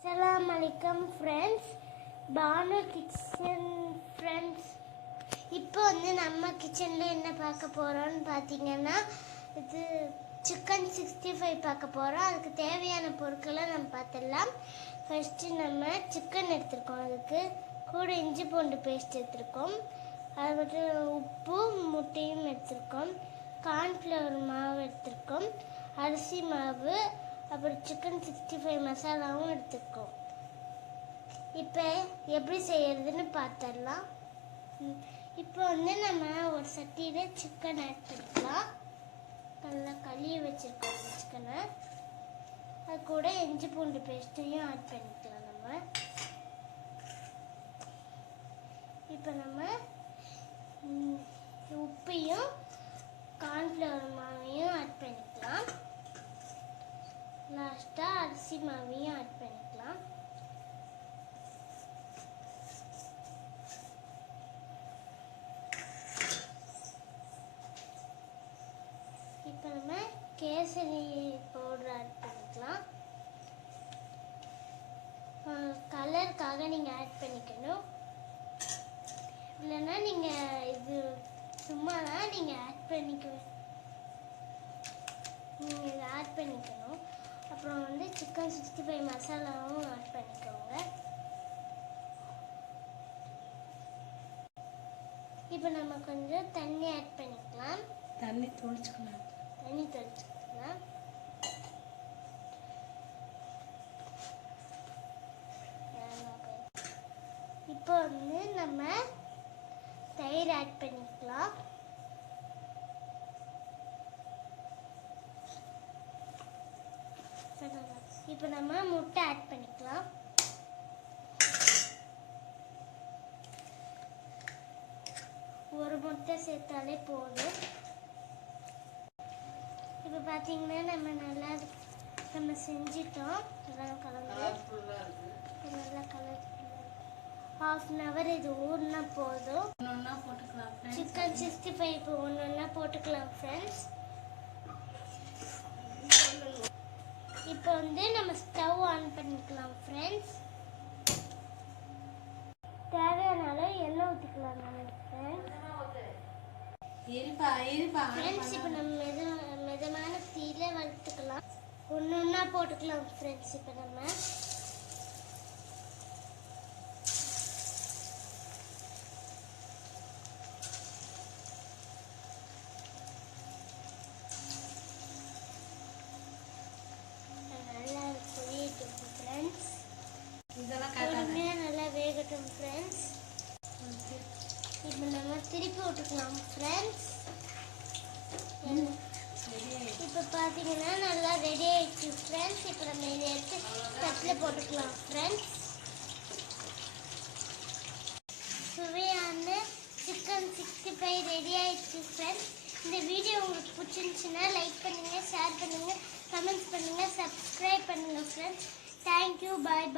Assalamualaikum friends. Banu kitchen friends. இப்போ நம்ம கிச்சனில் என்ன பார்க்க போகிறோம்னு பார்த்தீங்கன்னா, இது சிக்கன் 65 பார்க்க போகிறோம். அதுக்கு தேவையான பொருட்களை நம்ம பார்த்துடலாம். ஃபஸ்ட்டு நம்ம சிக்கன் எடுத்துருக்கோம், அதுக்கு கூட இஞ்சி பூண்டு பேஸ்ட் எடுத்துருக்கோம், அது மட்டும் உப்பு முட்டையும் எடுத்துருக்கோம், கார்ன்ஃப்ளவர் மாவு எடுத்துருக்கோம், அரிசி மாவு, அப்புறம் சிக்கன் 65 மசாலாவும் எடுத்துருக்கோம். இப்போ எப்படி செய்யறதுன்னு பார்த்துடலாம். இப்போ நம்ம ஒரு சட்டியில் சிக்கன் ஆட் பண்ணிக்கலாம். நல்லா கழுவி வச்சுருக்கோம் சிக்கனை. அது கூட இஞ்சி பூண்டு பேஸ்ட்டையும் ஆட் பண்ணிக்கலாம். நம்ம இப்போ உப்பையும் கார்ன்ஃப்ளவர் மாவையும் ஆட் பண்ணிக்கலாம். லாஸ்ட்டாக அரிசி மாவையும் ஆட் பண்ணிக்கலாம். இப்போ கேசரி பவுடர் ஆட் பண்ணிக்கலாம். கலருக்காக நீங்கள் ஆட் பண்ணிக்கணும். இல்லைன்னா நீங்கள் இது சும்மா தான் நீங்கள் ஆட் பண்ணிக்கணும். அப்புறம் சிக்கன் 65 மசாலாவும் ஆட் பண்ணிக்கோங்க. இப்போ நம்ம கொஞ்சம் தண்ணி ஆட் பண்ணிக்கலாம். தண்ணி தொளிச்சுக்கலாம். இப்போ நம்ம தயிர் ஆட் பண்ணிக்கலாம். இப்போ நம்ம முட்டை ஆட் பண்ணிக்கலாம். ஒரு முட்டை சேர்த்தாலே போதும். இப்போ பார்த்தீங்கன்னா நம்ம செஞ்சிட்டோம். நல்லா கலர் ½ அன் ஹவர் இது ஊறினா போதும். சிக்கன் 65 இப்போ ஒன்றா போட்டுக்கலாம் ஃப்ரெண்ட்ஸ். இப்போ நம்ம ஸ்டவ் ஆன் பண்ணிக்கலாம் ஃப்ரெண்ட்ஸ். தேவையான அளவு எண்ணெய் ஊற்றிக்கலாம் ஃப்ரெண்ட்ஸ். இப்போ நம்ம மிதமான தீயில வறுத்துக்கலாம். ஒன்றா போட்டுக்கலாம் ஃப்ரெண்ட்ஸ். இப்போ நம்ம நல்லா வேகட்டும் ஃப்ரெண்ட்ஸ். இப்போ நம்ம திருப்பி விட்டுக்கலாம் ஃப்ரெண்ட்ஸ். இப்போ பார்த்தீங்கன்னா நல்லா ரெடி ஆயிடுச்சு ஃப்ரெண்ட்ஸ். இப்போ நம்ம இதை எடுத்து தட்டில் போட்டுக்கலாம் ஃப்ரெண்ட்ஸ். சுவையான சிக்கன் 65 ரெடி ஆயிடுச்சு ஃப்ரெண்ட்ஸ். இந்த வீடியோ உங்களுக்கு பிடிச்சிருந்துச்சுன்னா லைக் பண்ணுங்கள், ஷேர் பண்ணுங்கள், கமெண்ட்ஸ் பண்ணுங்கள், சப்ஸ்கிரைப் பண்ணுங்கள் ஃப்ரெண்ட்ஸ். தேங்க்யூ, பாய் பாய்.